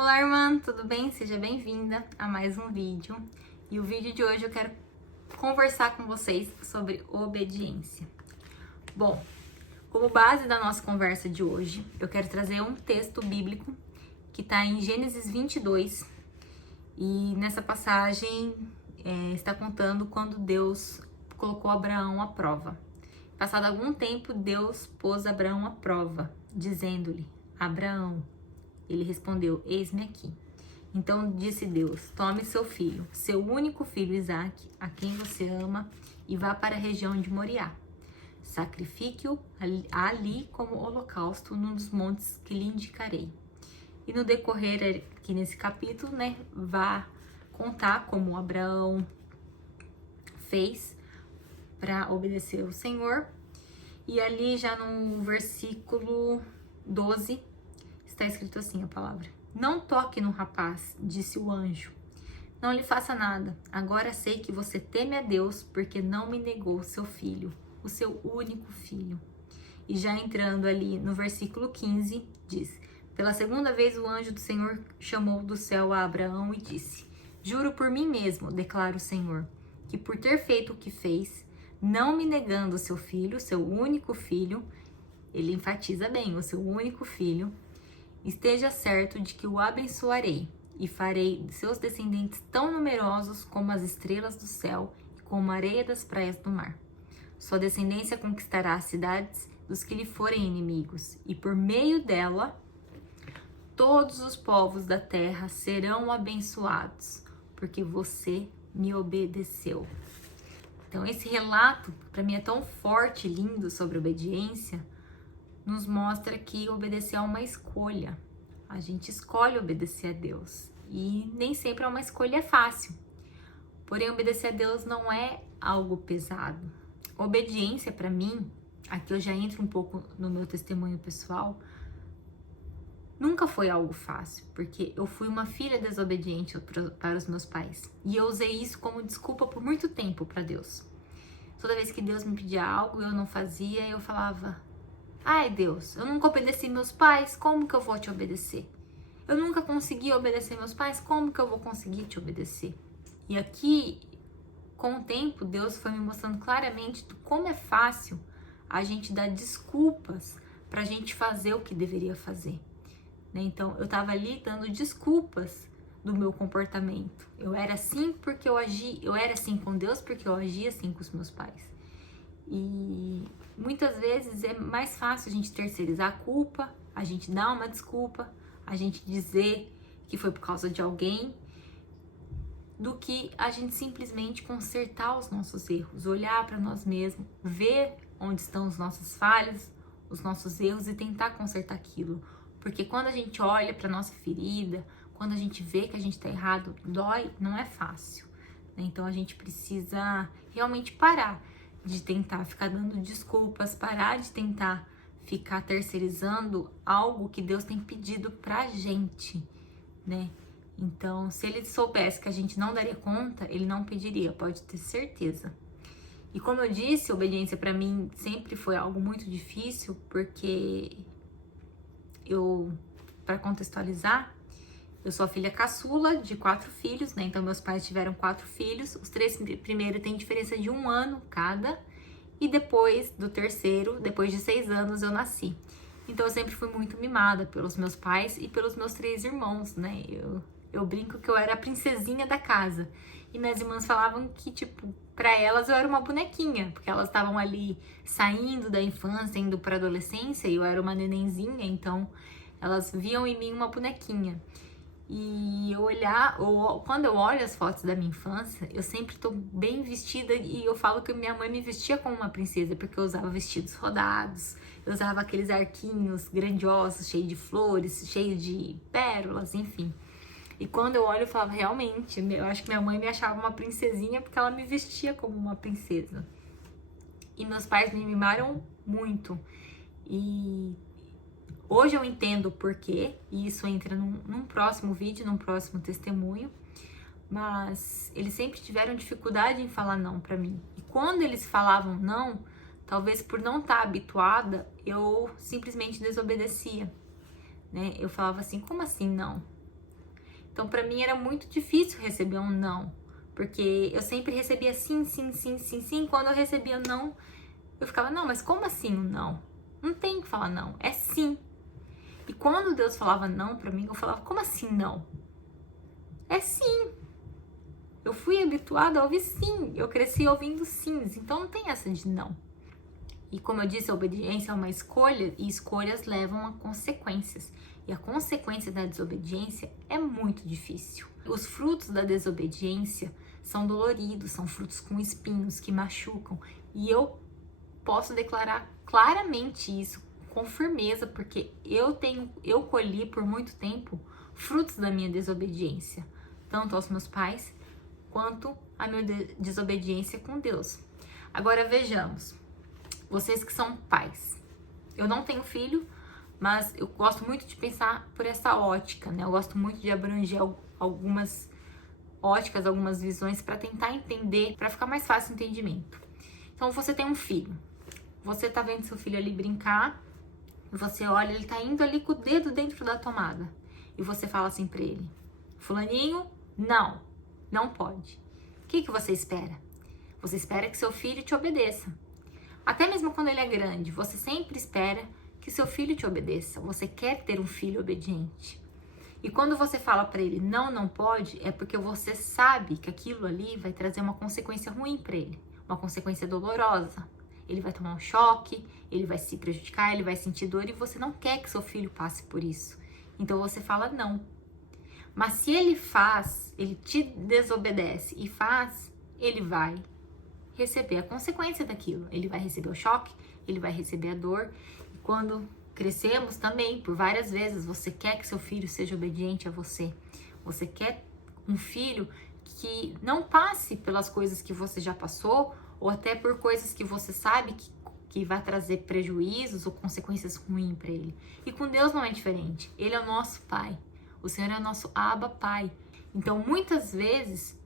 Olá, irmã, tudo bem? Seja bem-vinda a mais um vídeo. E o vídeo de hoje eu quero conversar com vocês sobre obediência. Bom, como base da nossa conversa de hoje, eu quero trazer um texto bíblico que está em Gênesis 22. E nessa passagem está contando quando Deus colocou Abraão à prova. Passado algum tempo, Deus pôs Abraão à prova, dizendo-lhe: Abraão. Ele respondeu: eis-me aqui. Então disse Deus: tome seu filho, seu único filho Isaque, a quem você ama, e vá para a região de Moriá. Sacrifique-o ali como holocausto num dos montes que lhe indicarei. E no decorrer aqui nesse capítulo, vai contar como Abraão fez para obedecer ao Senhor. E ali já no versículo 12, está escrito assim a palavra: não toque no rapaz, disse o anjo. Não lhe faça nada. Agora sei que você teme a Deus, porque não me negou seu filho, o seu único filho. E já entrando ali no versículo 15, diz: pela segunda vez o anjo do Senhor chamou do céu a Abraão e disse: juro por mim mesmo, declara o Senhor, que por ter feito o que fez, não me negando seu filho, seu único filho, ele enfatiza bem, o seu único filho, esteja certo de que o abençoarei e farei de seus descendentes tão numerosos como as estrelas do céu e como a areia das praias do mar. Sua descendência conquistará as cidades dos que lhe forem inimigos, e por meio dela todos os povos da terra serão abençoados, porque você me obedeceu. Então esse relato, para mim, é tão forte e lindo sobre obediência, nos mostra que obedecer é uma escolha. A gente escolhe obedecer a Deus. E nem sempre é uma escolha fácil. Porém, obedecer a Deus não é algo pesado. Obediência, para mim, aqui eu já entro um pouco no meu testemunho pessoal, nunca foi algo fácil, porque eu fui uma filha desobediente para os meus pais. E eu usei isso como desculpa por muito tempo para Deus. Toda vez que Deus me pedia algo e eu não fazia, eu falava: ai, Deus, eu nunca obedeci meus pais, como que eu vou te obedecer? Eu nunca consegui obedecer meus pais, como que eu vou conseguir te obedecer? E aqui, com o tempo, Deus foi me mostrando claramente como é fácil a gente dar desculpas pra gente fazer o que deveria fazer. Então, eu tava ali dando desculpas do meu comportamento. Eu era assim porque eu era assim com Deus porque eu agia assim com os meus pais. E muitas vezes é mais fácil a gente terceirizar a culpa, a gente dar uma desculpa, a gente dizer que foi por causa de alguém, do que a gente simplesmente consertar os nossos erros, olhar para nós mesmos, ver onde estão as nossas falhas, os nossos erros e tentar consertar aquilo. Porque quando a gente olha para nossa ferida, quando a gente vê que a gente está errado, dói, não é fácil. Então a gente precisa realmente parar de tentar ficar dando desculpas, parar de tentar ficar terceirizando algo que Deus tem pedido pra gente, Então, se ele soubesse que a gente não daria conta, ele não pediria, pode ter certeza. E como eu disse, obediência pra mim sempre foi algo muito difícil, porque para contextualizar, eu sou a filha caçula de 4 filhos, Então meus pais tiveram 4 filhos, os 3 primeiros têm diferença de 1 ano cada, e depois do terceiro, depois de 6 anos, eu nasci. Então eu sempre fui muito mimada pelos meus pais e pelos meus 3 irmãos, Eu brinco que eu era a princesinha da casa. E minhas irmãs falavam que, pra elas eu era uma bonequinha, porque elas estavam ali saindo da infância, indo pra adolescência, e eu era uma nenenzinha, então elas viam em mim uma bonequinha. E quando eu olho as fotos da minha infância, eu sempre tô bem vestida e eu falo que minha mãe me vestia como uma princesa, porque eu usava vestidos rodados, eu usava aqueles arquinhos grandiosos, cheios de flores, cheios de pérolas, enfim. E quando eu olho, eu falava, realmente, eu acho que minha mãe me achava uma princesinha porque ela me vestia como uma princesa. E meus pais me mimaram muito. E hoje eu entendo o porquê, e isso entra num próximo vídeo, num próximo testemunho, mas eles sempre tiveram dificuldade em falar não pra mim. E quando eles falavam não, talvez por não estar habituada, eu simplesmente desobedecia, Eu falava assim, como assim não? Então, para mim era muito difícil receber um não, porque eu sempre recebia sim, sim, sim, sim, sim. Quando eu recebia não, eu ficava, não, mas como assim um não? Não tem que falar não, é sim. E quando Deus falava não para mim, eu falava, como assim não? É sim. Eu fui habituada a ouvir sim, eu cresci ouvindo sims, então não tem essa de não. E como eu disse, a obediência é uma escolha e escolhas levam a consequências. E a consequência da desobediência é muito difícil. Os frutos da desobediência são doloridos, são frutos com espinhos que machucam. E eu posso declarar claramente isso com firmeza, porque eu colhi por muito tempo frutos da minha desobediência, tanto aos meus pais quanto a minha desobediência com Deus. Agora vejamos, vocês que são pais. Eu não tenho filho, mas eu gosto muito de pensar por essa ótica, né? Eu gosto muito de abranger algumas óticas, algumas visões para tentar entender, para ficar mais fácil o entendimento. Então você tem um filho, você tá vendo seu filho ali brincar, você olha, ele tá indo ali com o dedo dentro da tomada. E você fala assim pra ele, fulaninho, não pode. O que você espera? Você espera que seu filho te obedeça. Até mesmo quando ele é grande, você sempre espera que seu filho te obedeça. Você quer ter um filho obediente. E quando você fala pra ele não pode, é porque você sabe que aquilo ali vai trazer uma consequência ruim pra ele, uma consequência dolorosa. Ele vai tomar um choque, ele vai se prejudicar, ele vai sentir dor e você não quer que seu filho passe por isso. Então você fala não. Mas se ele faz, ele te desobedece e faz, ele vai receber a consequência daquilo. Ele vai receber o choque, ele vai receber a dor. E quando crescemos também, por várias vezes, você quer que seu filho seja obediente a você. Você quer um filho que não passe pelas coisas que você já passou, ou até por coisas que você sabe que vai trazer prejuízos ou consequências ruins para ele. E com Deus não é diferente. Ele é o nosso Pai. O Senhor é o nosso Abba Pai. Então, muitas vezes,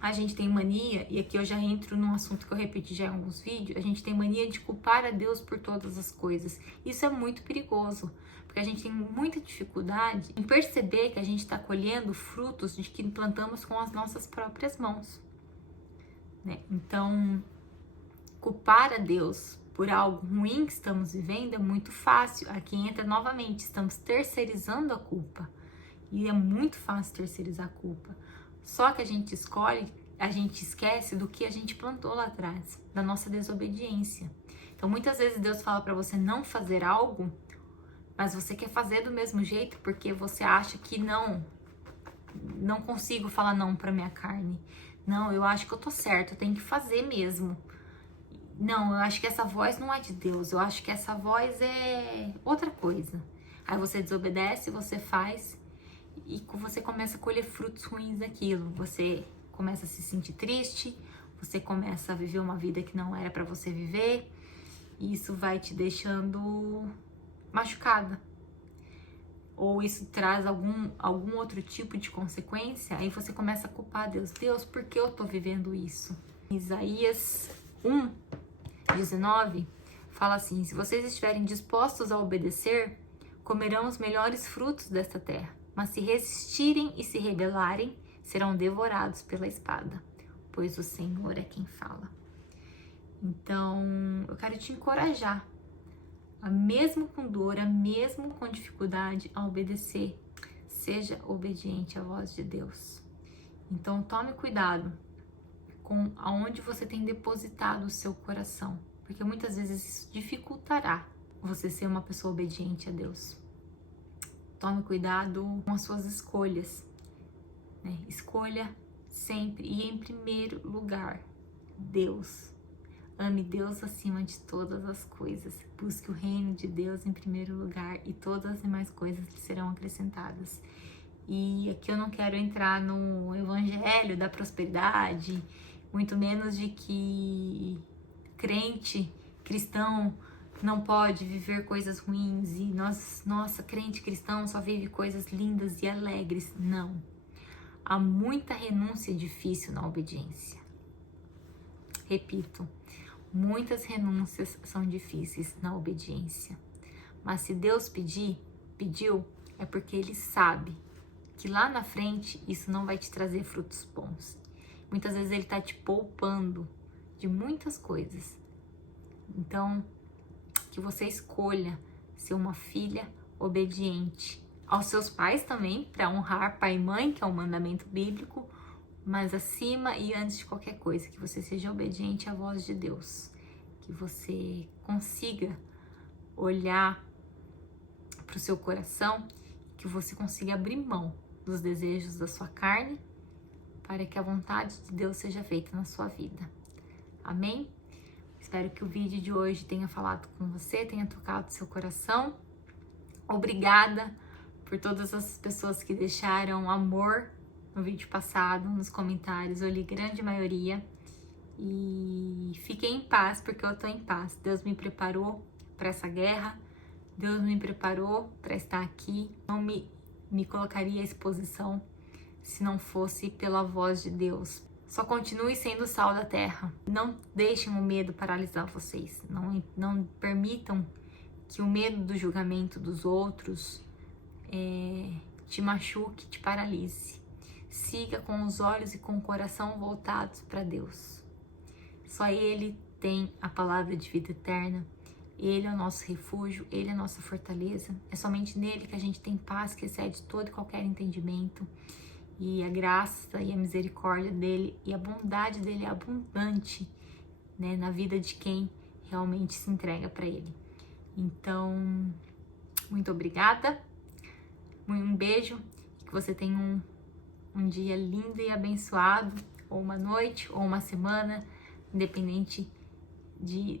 a gente tem mania, e aqui eu já entro num assunto que eu repeti já em alguns vídeos, a gente tem mania de culpar a Deus por todas as coisas. Isso é muito perigoso, porque a gente tem muita dificuldade em perceber que a gente está colhendo frutos de que plantamos com as nossas próprias mãos, né? Então, culpar a Deus por algo ruim que estamos vivendo é muito fácil. Aqui entra novamente, estamos terceirizando a culpa. E é muito fácil terceirizar a culpa. Só que a gente esquece do que a gente plantou lá atrás, da nossa desobediência. Então, muitas vezes Deus fala para você não fazer algo, mas você quer fazer do mesmo jeito porque você acha que não consigo falar não para minha carne. Não, eu acho que eu tô certo, eu tenho que fazer mesmo. Não, eu acho que essa voz não é de Deus, eu acho que essa voz é outra coisa. Aí você desobedece, você faz e você começa a colher frutos ruins daquilo. Você começa a se sentir triste, você começa a viver uma vida que não era para você viver, e isso vai te deixando machucada. Ou isso traz algum outro tipo de consequência, aí você começa a culpar Deus. Deus, por que eu tô vivendo isso? Isaías 1:19 fala assim: se vocês estiverem dispostos a obedecer, comerão os melhores frutos desta terra. Mas se resistirem e se rebelarem, serão devorados pela espada, pois o Senhor é quem fala. Então, eu quero te encorajar, mesmo com dor, mesmo com dificuldade, a obedecer. Seja obediente à voz de Deus. Então, tome cuidado com aonde você tem depositado o seu coração, porque muitas vezes isso dificultará você ser uma pessoa obediente a Deus. Tome cuidado com as suas escolhas, né? Escolha sempre e em primeiro lugar Deus. Ame Deus acima de todas as coisas. Busque o reino de Deus em primeiro lugar e todas as demais coisas lhe serão acrescentadas. E aqui eu não quero entrar no evangelho da prosperidade, muito menos de que crente, cristão, não pode viver coisas ruins e nossa, crente cristão só vive coisas lindas e alegres. Não. Há muita renúncia difícil na obediência. Repito, muitas renúncias são difíceis na obediência. Mas se Deus pediu, é porque Ele sabe que lá na frente isso não vai te trazer frutos bons. Muitas vezes ele tá te poupando de muitas coisas. Então, que você escolha ser uma filha obediente aos seus pais também, para honrar pai e mãe, que é um mandamento bíblico, mas acima e antes de qualquer coisa, que você seja obediente à voz de Deus, que você consiga olhar para o seu coração, que você consiga abrir mão dos desejos da sua carne, para que a vontade de Deus seja feita na sua vida. Amém? Espero que o vídeo de hoje tenha falado com você, tenha tocado seu coração. Obrigada por todas as pessoas que deixaram amor no vídeo passado, nos comentários. Eu li grande maioria. E fiquem em paz, porque eu tô em paz. Deus me preparou para essa guerra. Deus me preparou para estar aqui. Não me colocaria à exposição se não fosse pela voz de Deus. Só continue sendo o sal da terra. Não deixem o medo paralisar vocês. Não permitam que o medo do julgamento dos outros te machuque, te paralise. Siga com os olhos e com o coração voltados para Deus. Só Ele tem a palavra de vida eterna. Ele é o nosso refúgio, Ele é a nossa fortaleza. É somente nele que a gente tem paz que excede todo e qualquer entendimento. E a graça e a misericórdia dele e a bondade dele é abundante, né, na vida de quem realmente se entrega para ele. Então, muito obrigada, um beijo, que você tenha um dia lindo e abençoado, ou uma noite, ou uma semana, independente de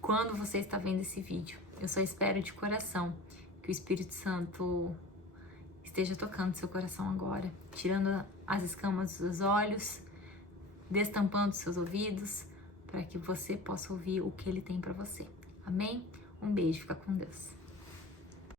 quando você está vendo esse vídeo. Eu só espero de coração que o Espírito Santo esteja tocando seu coração agora, tirando as escamas dos seus olhos, destampando seus ouvidos, para que você possa ouvir o que Ele tem para você. Amém? Um beijo, fica com Deus.